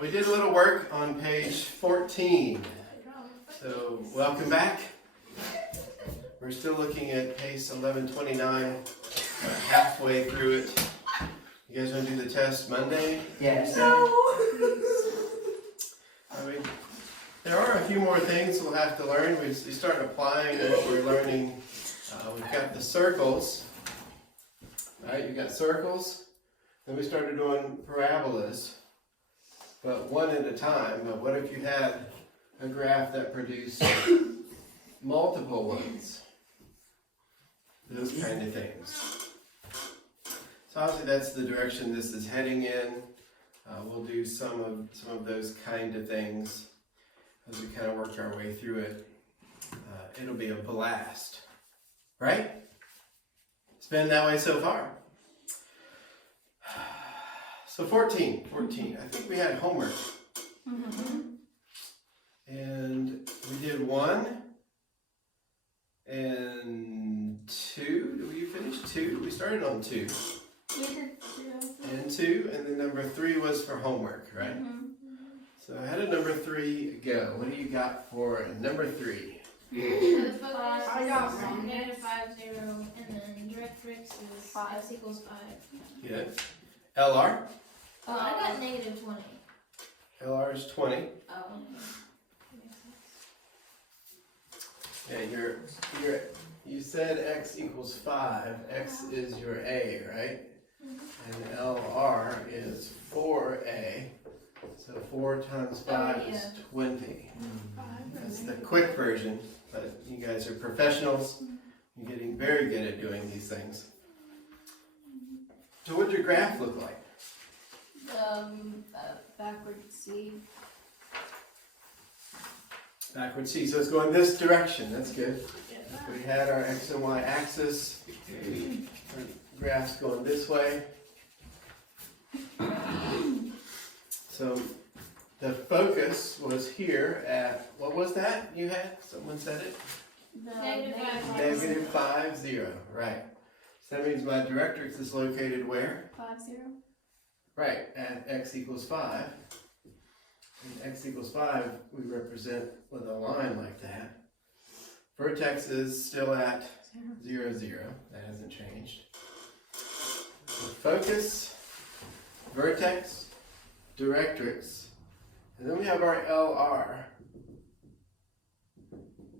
We did a little work on page 14. So welcome back. We're still looking at page 1129, halfway through it. You guys want to do the test Monday? Yes. No. There are a few more things we'll have to learn. We start applying what we're learning. We've got the circles. Right, you got circles. Then we started doing parabolas, but one at a time. But what if you had a graph that produced multiple ones? Those kind of things. So obviously that's the direction this is heading in. We'll do some of those kind of things as we kind of work our way through it. It'll be a blast, right? It's been that way so far. So 14. I think we had homework. Mm-hmm. And we did 1 and 2. Did we finish 2? We started on 2. We did 2. And 2, and then number 3 was for homework, right? Mm-hmm. So how did number 3 go? What do you got for number 3? The focus I got is one. negative 5, 0, and then directrix is s equals 5. Good. LR? Oh, I got negative 20. LR is 20. Oh. Yeah, you said x equals 5. X is your A, right? And LR is 4A. So 4 times 5 is 20. That's the quick version, but you guys are professionals. You're getting very good at doing these things. So what did your graph look like? Backward C. Backward C. So it's going this direction. That's good. We had our x and y axis. Our graph's going this way. So the focus was here at, what was that you had? Someone said it? Negative 5, 0. Right. So that means my directrix is located where? 5, 0. Right, at x equals 5. And x equals 5 we represent with a line like that. Vertex is still at 0, 0. That hasn't changed. So focus, vertex, directrix, and then we have our LR.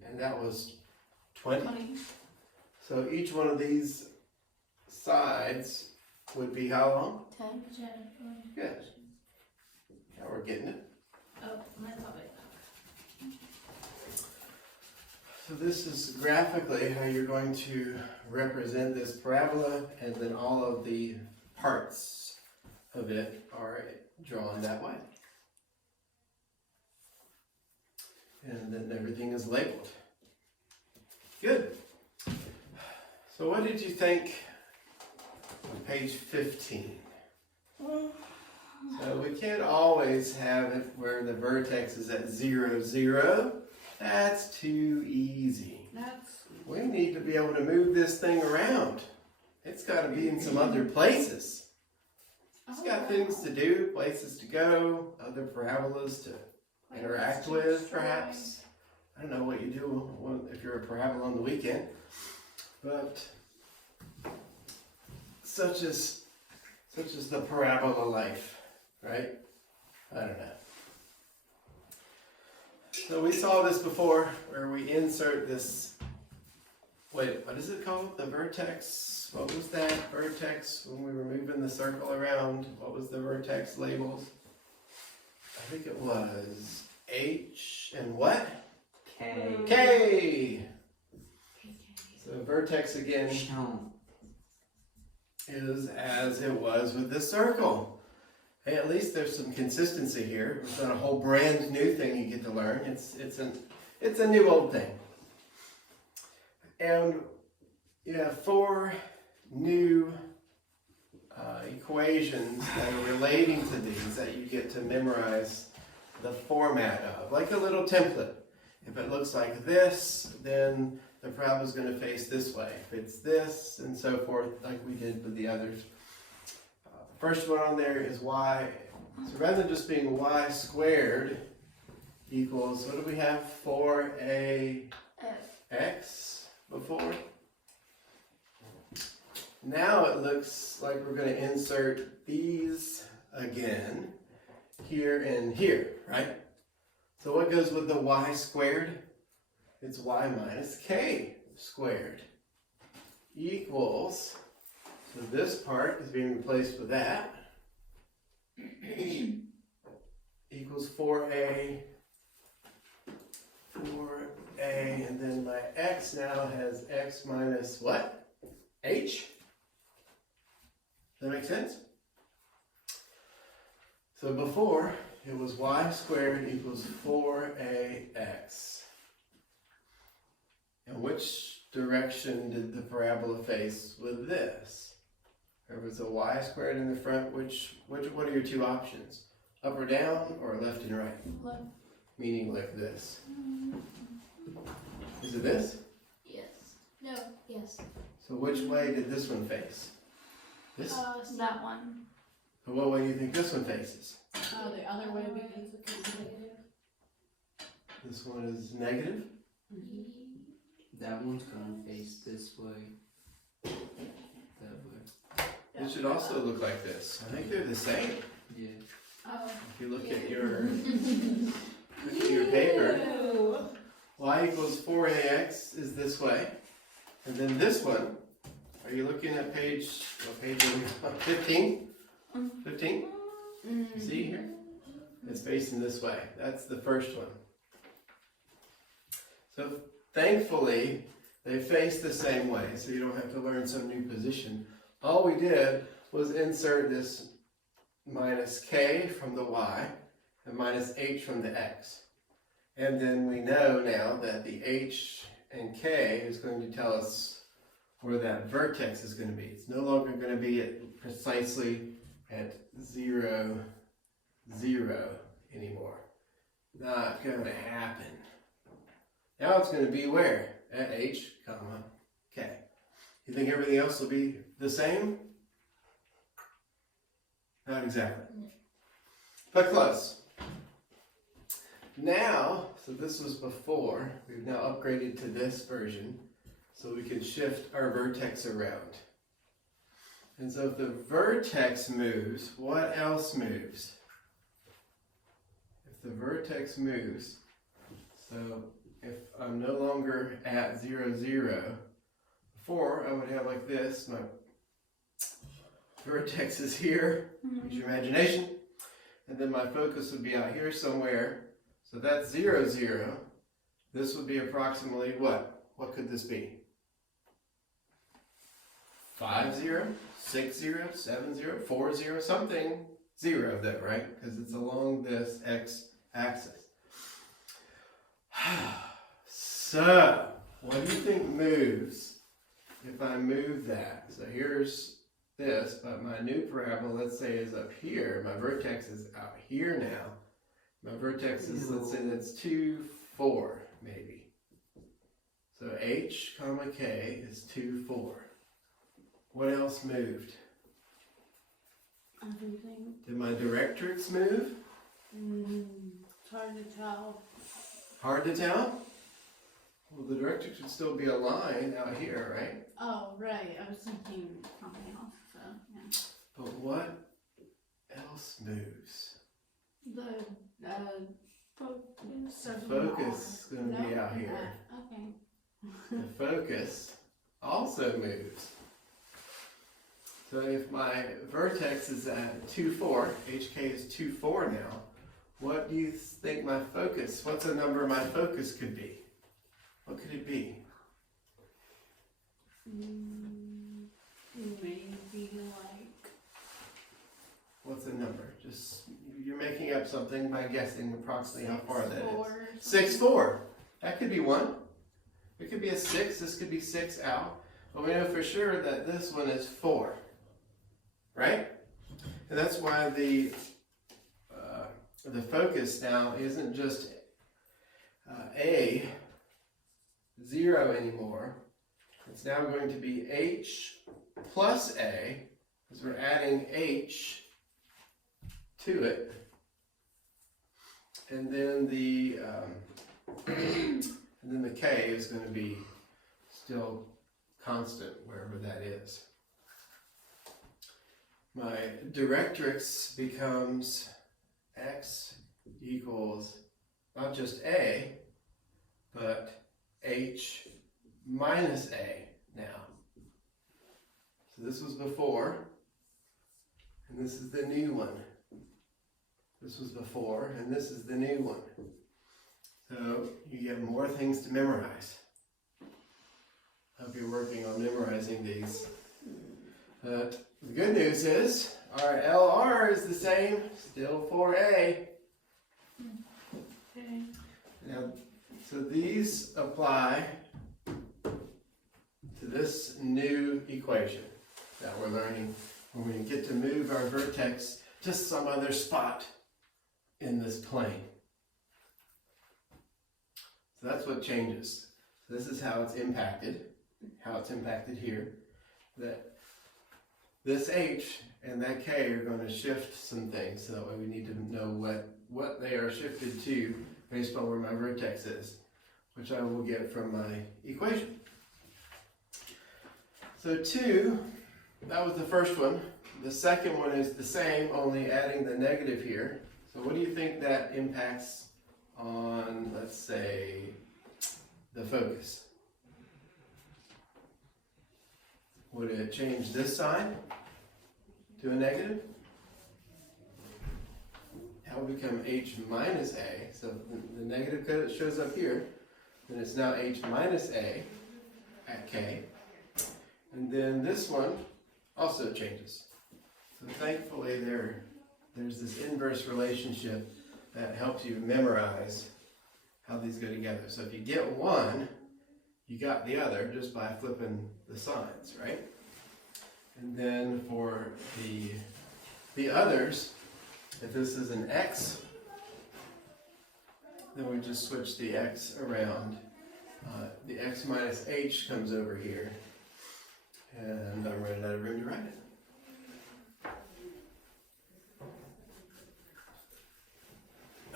And that was 20. So each one of these sides would be how long? 10. Good. Now we're getting it. Oh, my topic. So this is graphically how you're going to represent this parabola, and then all of the parts of it are drawn that way. And then everything is labeled. Good. So what did you think of page 15? So we can't always have it where the vertex is at 0, 0. That's too easy. We need to be able to move this thing around. It's got to be in some other places. It's got things to do, places to go, other parabolas to interact with, perhaps. I don't know what you do if you're a parabola on the weekend, but such is the parabola life, right? I don't know. So we saw this before, where we insert this, wait, what is it called? The vertex, what was that vertex when we were moving the circle around? What was the vertex labeled? I think it was H and what? K. K! So vertex again is as it was with the circle. Hey, at least there's some consistency here. It's not a whole brand new thing you get to learn. It's a new old thing. And you have 4 new equations that are relating to these that you get to memorize the format of, like a little template. If it looks like this, then the parabola is going to face this way. If it's this, and so forth, like we did with the others. First one on there is y So rather than just being y squared equals, what do we have? 4ax before? Now it looks like we're going to insert these again here and here, right? So what goes with the y squared? It's y minus k squared equals, so this part is being replaced with that, equals 4a, and then my x now has x minus what? H? Does that make sense? So before, it was y squared equals 4ax. And which direction did the parabola face with this? There was a y squared in the front. What are your two options? Up or down, or left and right? Left. Meaning like this. Is it this? Yes. No. Yes. So which way did this one face? This? That one. So what way do you think this one faces? Oh, the other way because it's negative. This one is negative? That one's gonna face this way. That way. It should also look like this. I think they're the same. Yeah. Oh. If you look at your paper, y equals 4ax is this way. And then this one, are you looking at what page are we on? 15? 15? See here? It's facing this way. That's the first one. So thankfully, they face the same way, so you don't have to learn some new position. All we did was insert this minus k from the y and minus h from the x. And then we know now that the h and k is going to tell us where that vertex is going to be. It's no longer going to be precisely at 0, 0 anymore. Not going to happen. Now it's going to be where? At h, comma, k. You think everything else will be the same? Not exactly. But close. Now, so this was before, we've now upgraded to this version, so we can shift our vertex around. And so if the vertex moves, what else moves? If the vertex moves, so if I'm no longer at 0, 0, before I would have like this, my vertex is here, use your imagination, and then my focus would be out here somewhere, so that's 0, 0. This would be approximately what? What could this be? 5, 0, 6, 0, 7, 0, 4, 0, something 0 though, right? Because it's along this x-axis. So, what do you think moves if I move that? So here's this, but my new parabola, let's say, is up here. My vertex is out here now. My vertex is, let's say that's 2, 4, maybe. So h, comma, k is 2, 4. What else moved? Everything. Did my directrix move? It's hard to tell. Hard to tell? Well, the directrix would still be a line out here, right? Oh, right. I was thinking something else. So, yeah. But what else moves? The focus. The focus is going to be out here. Okay. The focus also moves. So if my vertex is at 2, 4, hk is 2, 4 now, what do you think my focus, what's a number my focus could be? What could it be? Maybe like... What's a number? Just, you're making up something by guessing approximately how far that is. 6, 6, 4. That could be 1. It could be a 6. This could be 6 out. But we know for sure that this one is 4. Right? And that's why the focus now isn't just a 0 anymore. It's now going to be h plus a, because we're adding h to it. And then the k is going to be still constant wherever that is. My directrix becomes x equals not just a, but h minus a now. So this was before, and this is the new one. This was before, and this is the new one. So you get more things to memorize. Hope you're working on memorizing these. But the good news is our LR is the same, still 4a. Okay. Now, so these apply to this new equation that we're learning. We're going to get to move our vertex to some other spot in this plane. So that's what changes. So this is how it's impacted here. That this h and that k are going to shift some things, so that way we need to know what they are shifted to based on where my vertex is, which I will get from my equation. So 2, that was the first one. The second one is the same, only adding the negative here. So what do you think that impacts on, let's say, the focus? Would it change this side to a negative? That will become h minus a. So the negative shows up here. Then it's now h minus a at k. And then this one also changes. So thankfully there's this inverse relationship that helps you memorize how these go together. So if you get one, you got the other just by flipping the signs, right? And then for the others, if this is an x, then we just switch the x around. The x minus h comes over here, and I'm running out of room to write it.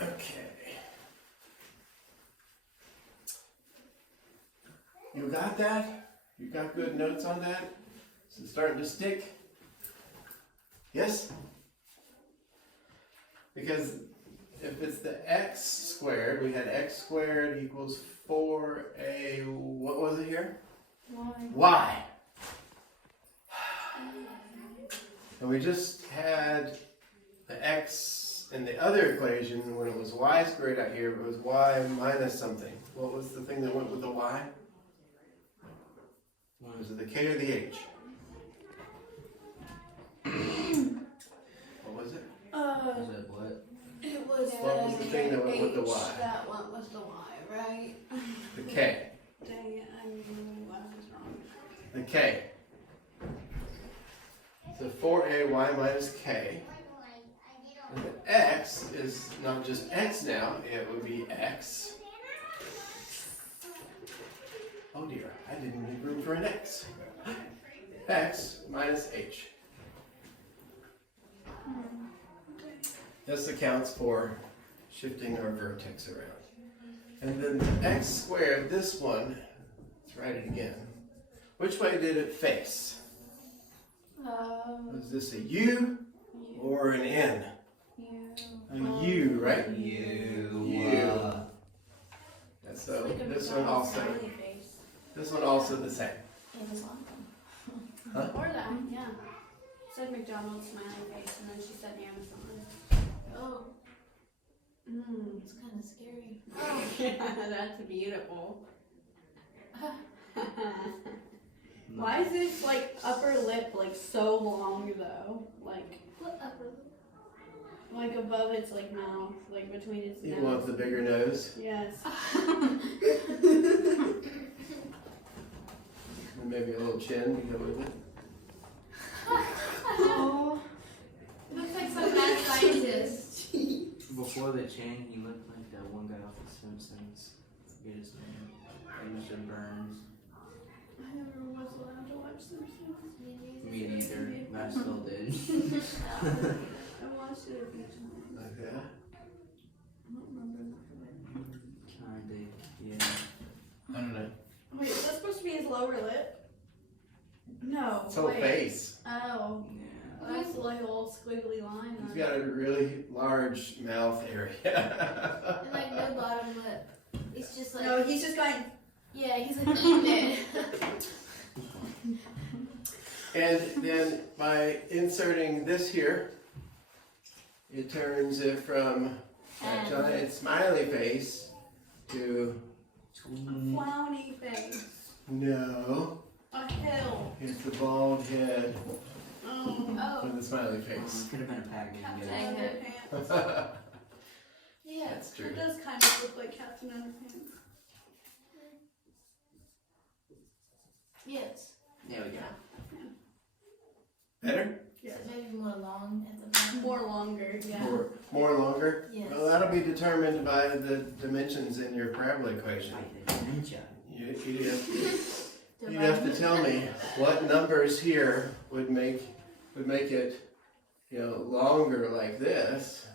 Okay. You got that? You got good notes on that? Is it starting to stick? Yes? Because if it's the x squared, we had x squared equals 4a, what was it here? Y. And we just had the x in the other equation when it was y squared out here, it was y minus something. What was the thing that went with the y? Was it the k or the h? What was it? Is it what? It was What was the thing that went with the y? That went with the y, right? The k. Dang it, I knew I was wrong. The k. So 4a y minus k. And the x is not just x now, it would be x. Oh dear, I didn't make room for an x. X minus h. This accounts for shifting our vertex around. And then the x squared, this one, let's write it again. Which way did it face? Was this a U or an N? A U, right? U. And so this one also. This one also the same. Huh? Or that, yeah. Said McDonald's smiley face, and then she said Amazon. Oh, Mmm. it's kind of scary. Yeah, that's beautiful. Why is this like upper lip like so long though? What upper lip? Like above its like mouth, like between its You nose. want the bigger nose? Yes. And maybe a little chin to go with it. Oh. Looks like some mad scientist. Before the chain, he looked like that one guy off The Simpsons. I forget his name. Mr. Burns. I never was allowed to watch Simpsons. Me neither, but I still did. I let's do it each time. Like that. I don't remember. Kinda, yeah. I don't know. Wait, is that supposed to be his lower lip? No. It's whole wait. face. Oh. Yeah. That's like a little squiggly line. He's got a really large mouth area. And like no bottom lip. It's just like No, he's just going. yeah, he's like eating it. And then by inserting this here, it turns it from a giant smiley face to Clowny face. no. A hill. It's the bald head Oh. with the smiley face. Could have been a Pac-Man Captain game. Underpants. Yeah. That's true. It does kind of look like Captain Underpants. Yes. There we go. Better? Yes. So maybe more long at the bottom. More longer, yeah. More longer? Yes. Well, that'll be determined by the dimensions in your parabola equation. Like the ninja. You'd have to tell me what numbers here would make it, longer like this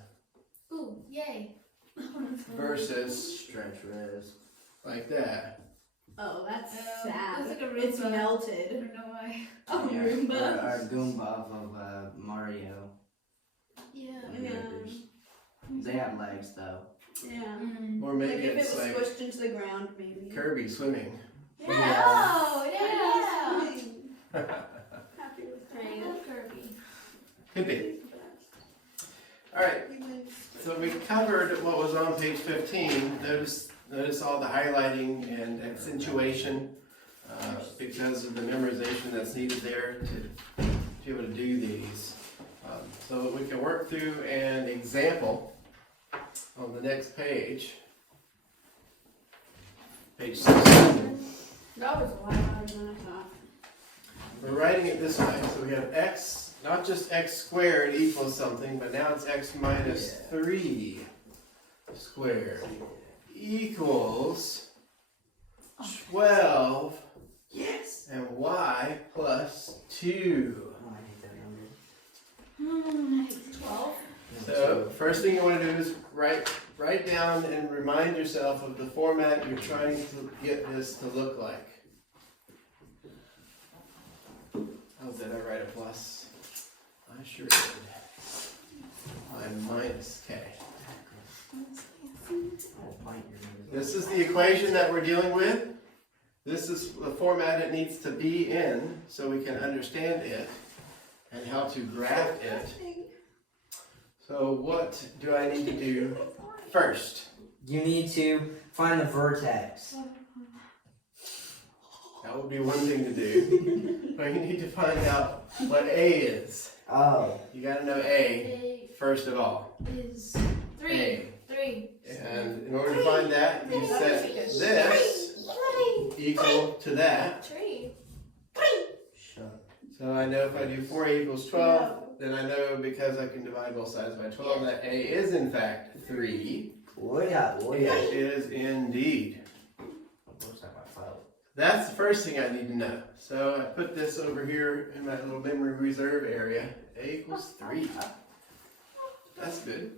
Ooh, yay. versus Stretch res. like that. Oh, that's Oh, sad. that's like a It's Roomba. I melted. don't know why. Oh, Yeah. Roomba. Or Goomba of Mario. Yeah. Yeah. characters. They have legs though. Yeah. Mm. Or Like maybe if it it's was like squished into the ground, maybe. Kirby swimming. Yeah. Oh, yeah. Happy with I Kirby. love Kirby. Could be. He's the best. Alright, Even- so we covered what was on page 15. Notice all the highlighting and accentuation because of the memorization that's needed there to be able to do these. So we can work through an example on the next page. Page 16. That was a lot harder than I thought. We're writing it this way. So we have x, not just x squared equals something, but now it's x minus 3 squared equals 12 Yes! and y plus 2. Oh, I hate that number. 12. So first thing you want to do is write down and remind yourself of the format you're trying to get this to look like. Oh, did I write a plus? I sure did. I minus k. I'll bite your nose. This is the equation that we're dealing with. This is the format it needs to be in so we can understand it and how to graph it. So what do I need to do first? You need to find the vertex. That would be one thing to do. But you need to find out what A is. Oh. You gotta know A first of all. Is 3. A. 3. And in order to find that, you set this equal to that. 3. Shut. So I know if I do 4A equals 12, then I know because I can divide both sides by 12 that A is in fact 3. Oh yeah, oh yeah. It is indeed. What's that my file? That's the first thing I need to know. So I put this over here in my little memory reserve area. A equals 3. That's good.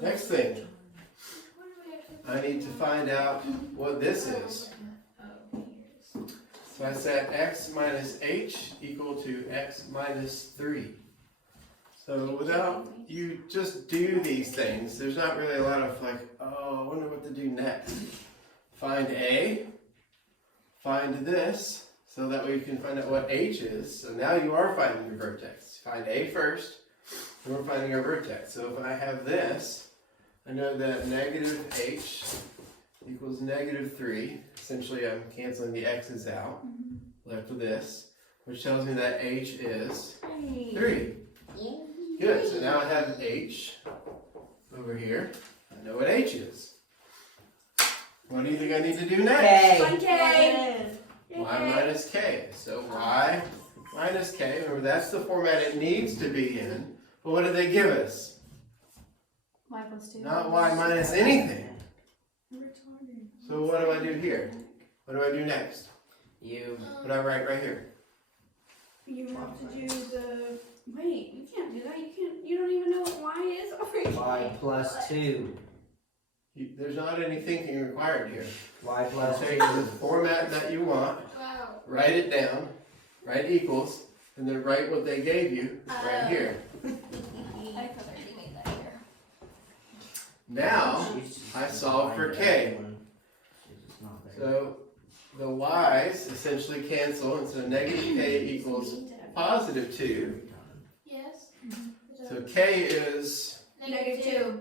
Next thing, I need to find out what this is. So I set x minus h equal to x minus 3. So without you just do these things, there's not really a lot of like, oh, I wonder what to do next. Find A, find this, so that way you can find out what h is. So now you are finding your vertex. Find A first, and we're finding our vertex. So if I have this, I know that negative h equals negative 3. Essentially, I'm canceling the x's out. Left with this, which tells me that h is 3. Good, so now I have h over here. I know what h is. What do you think I need to do next? Fun K. Y minus k. So y minus k, remember that's the format it needs to be in. But what did they give us? Y plus 2. Not y minus anything. Retarded. So what do I do here? What do I do next? You. What do I write right here? You have to do the. Wait, you can't do that. You can't. You don't even know what y is over here. Y plus 2. There's not any thinking required here. Y You plus take 2. the format that you want, Wow. write it down, write equals, and then write what they gave you right here. I could already made that here. Now, I solve for k. So the y's essentially cancel, and so negative k equals positive 2. Yes. So k is -2.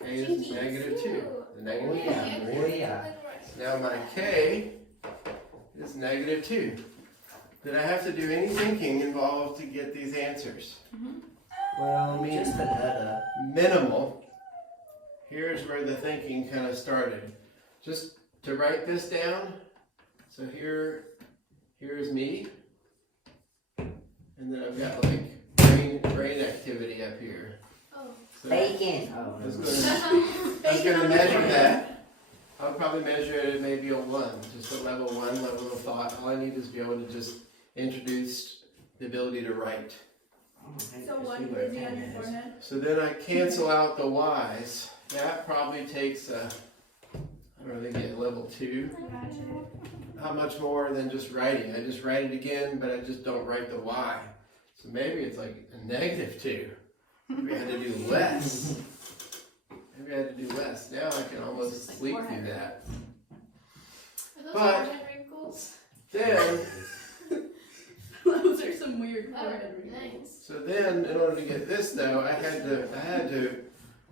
k is negative 2. The negative Yeah. is Oh, yeah. Now my k is negative 2. Did I have to do any thinking involved to get these answers? Well, just another. Minimal. Here's where the thinking kind of started. Just to write this down. So here's me. And then I've got like brain activity up here. Oh. So Bacon. Oh, I was no. gonna measure that. I'll probably measure it at maybe a 1, just a level 1 level of thought. All I need is be able to just introduce the ability to write. So what is the on your forehead? So then I cancel out the y's. That probably takes I don't know, maybe a level 2. Gotcha. Not much more than just writing. I just write it again, but I just don't write the y. So maybe it's like a negative 2. Maybe I had to do less. Maybe I had to do less. Now I can almost sleep through that. Are those But- forehead wrinkles? Then, Those are some weird Oh, forehead wrinkles. nice. so then, in order to get this though, I had to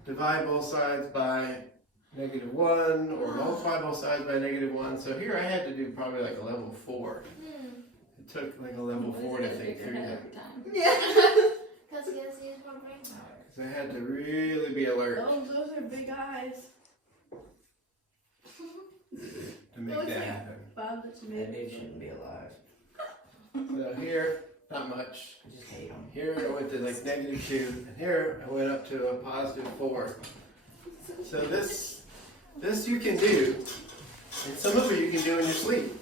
divide both sides by -1 or multiply both sides by -1. So here I had to do probably like a level 4. It took like a level 4 to think through that. Yeah. Because he has to use more brain power. So I had to really be alert Oh, those are big eyes. to make Looks that like- happen. Bob, that's That big. dude shouldn't be alive. So here, not much. I just hate him. Here I went to like -2, and here I went up to a +4. So this you can do, and some of it you can do in your sleep,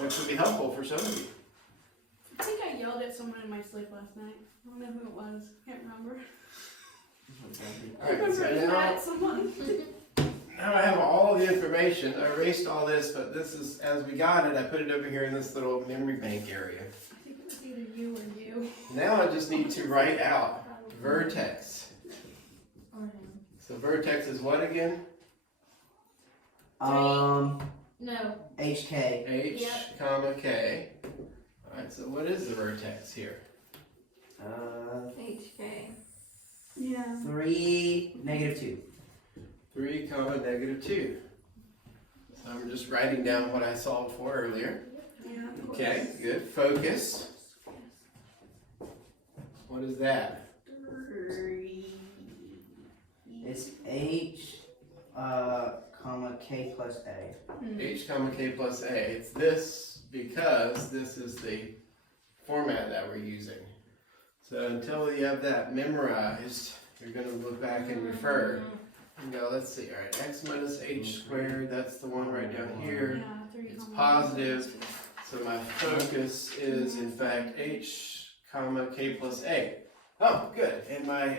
which would be helpful for some of you. I think I yelled at someone in my sleep last night. I don't know who it was. Can't remember. I Alright, remember so I was mad now, at someone. now I have all the information. I erased all this, but this is, as we got it, I put it over here in this little memory bank area. I think it was either you or you. Now I just need to write out vertex. Or him. So vertex is what again? No. HK. H, Yep. comma, K. Alright, so what is the vertex here? HK. Yeah. 3, -2. 3, comma, -2. So I'm just writing down what I solved for earlier. Yeah. Okay, good. Focus. What is that? It's H, comma, K plus A. H, comma, K plus A. It's this because this is the format that we're using. So until you have that memorized, you're going to look back and refer and go, let's see, all right, x minus h squared, that's the one right down here. Yeah, 3, It's comma, positive. So my focus is in fact h, comma, k plus a. Oh, good. And my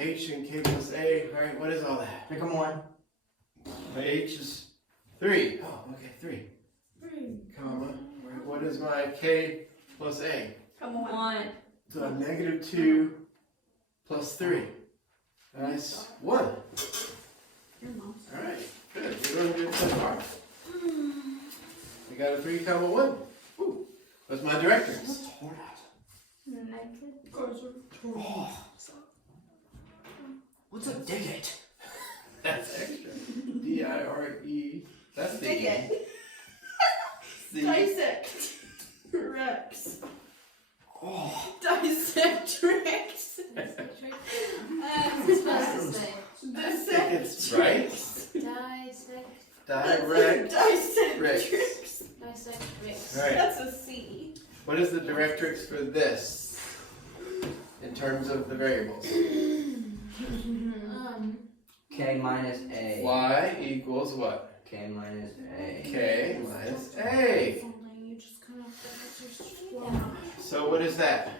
h and k plus a, all right, what is all that? Pick 'em one. My h is 3. Oh, okay, 3, 3. comma. Right, what is my k plus a? Come on. So I'm -2 plus 3. That's 1. All Your mom's. right, good. We're doing good so far. We got a 3, comma 1. Ooh, what's my directrix? What's a digit? That's extra. D-I-R-E. That's the Dig E. it. C. Dissect. Rex. Oh. Dissect Rex. It's supposed to say. Dissect. It's right. Dissect. Direct. Dissect Rex. Rex. Dissect Rex. All right. That's a C. What is the directrix for this in terms of the variables? K minus A. Y equals what? K minus A. K minus A. Something you just kind of have to So what is that?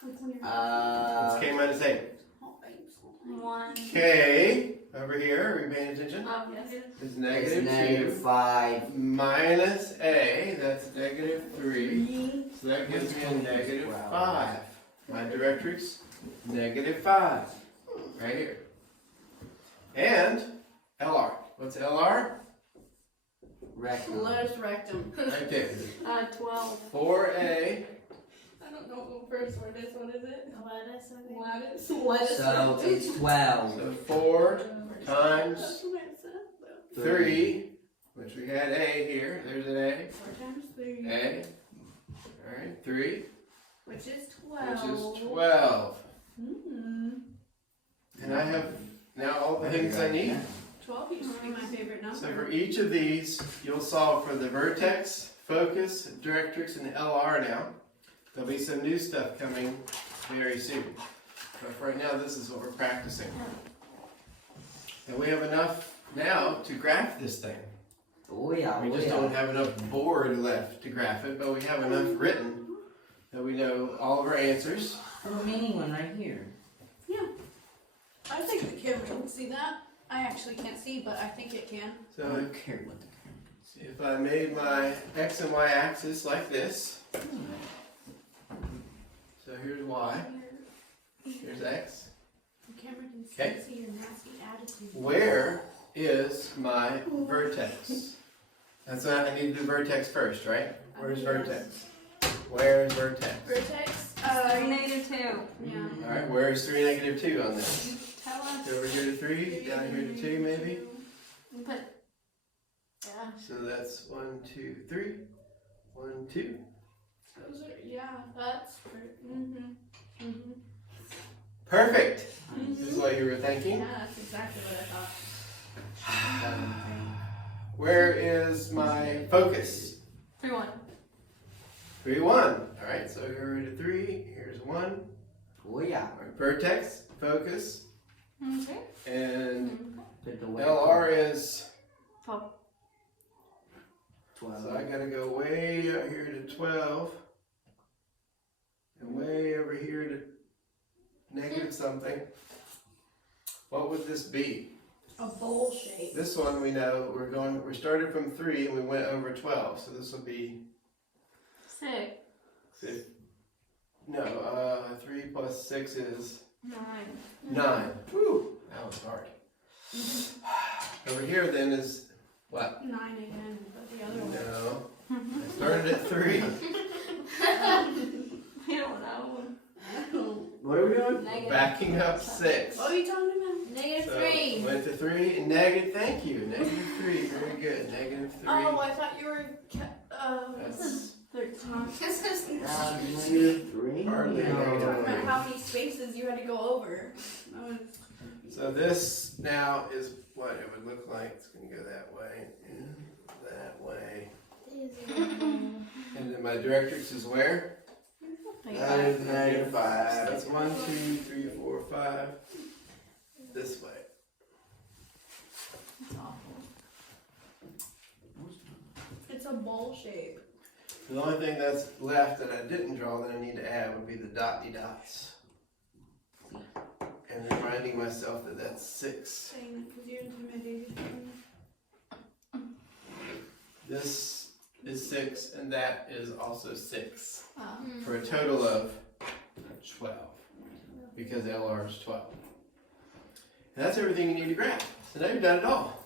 What's on your What's K minus A? oh, thanks. 1. K, over here, are you paying attention? Oh, yes. Is It's negative 2 -5. minus A, that's negative 3. So that gives me a negative 5. My directrix, negative 5. Right here. And LR. What's LR? Rectum. Lowest rectum. Right there. 12. 4A. I don't know what the first word is. What is it? Lettuce, I think. Lettuce. Lettuce. So it's 12. So 4 times That's what I said, though. 3, which we had A here. There's an A. 4 times 3. A. Alright, 3. Which is Which 12. is 12. Mm-hmm. And I have now all the things I need. 12 used to be my favorite number. So for each of these, you'll solve for the vertex, focus, directrix, and LR now. There'll be some new stuff coming very soon. But for right now, this is what we're practicing. And we have enough now to graph this thing. Oh yeah, We just don't have enough board left to graph it, but we have enough written that we know all of our answers. I have a mini one right here. I think the camera can see that. I actually can't see, but I think it can. I So don't care what the camera can see. if I made my X and Y axis like this, so here's Y, here's X. The camera can Okay. see your nasty attitude. Where is my vertex? That's not, I need to do vertex first, right? Where's vertex? Where's vertex? Vertex? 3, -2. Yeah. Alright, where's 3, negative 2 on this? Tell us. Over here to 3, down here to 2 maybe? But, yeah. So that's 1, 2, 3. 1, 2. Those are, yeah, that's mm-hmm. Mm-hmm. Perfect! This is what you were thinking. Yeah, that's exactly what I thought. Where is my focus? 3, 1. 3, 1. Alright, so here to 3, here's 1. Oh yeah. Alright, vertex, focus, Okay. and Put the weight LR is, 12. 12. so I gotta go way out here to 12, and way over here to negative something. What would this be? A bowl shape. This one we know, we started from 3 and we went over 12, so this will be 6. 3 plus 6 is 9. 9. Whew, that was hard. Over here then is what? 9 again, but the other one. No. I started at 3. I don't know. What are we doing? Negative. Backing up 6. What are you talking about? -3. Went to 3 and negative, thank you. Negative 3, very good. Negative 3. Oh, I thought you were. That's 13. -3. Hardly Talking negative. about how many spaces you had to go over. That was. So this now is what it would look like. It's going to go that way and that way. And then my directrix is where? Negative 5. That's 1, 2, 3, 4, 5. This way. That's awful. It's a bowl shape. The only thing that's left that I didn't draw that I need to add would be the dotty dots. And reminding myself that that's 6. Saying it because you're intimidated. This is 6 and that is also 6. Oh. For a total of 12. Because LR is 12. And that's everything you need to graph. So now you've done it all.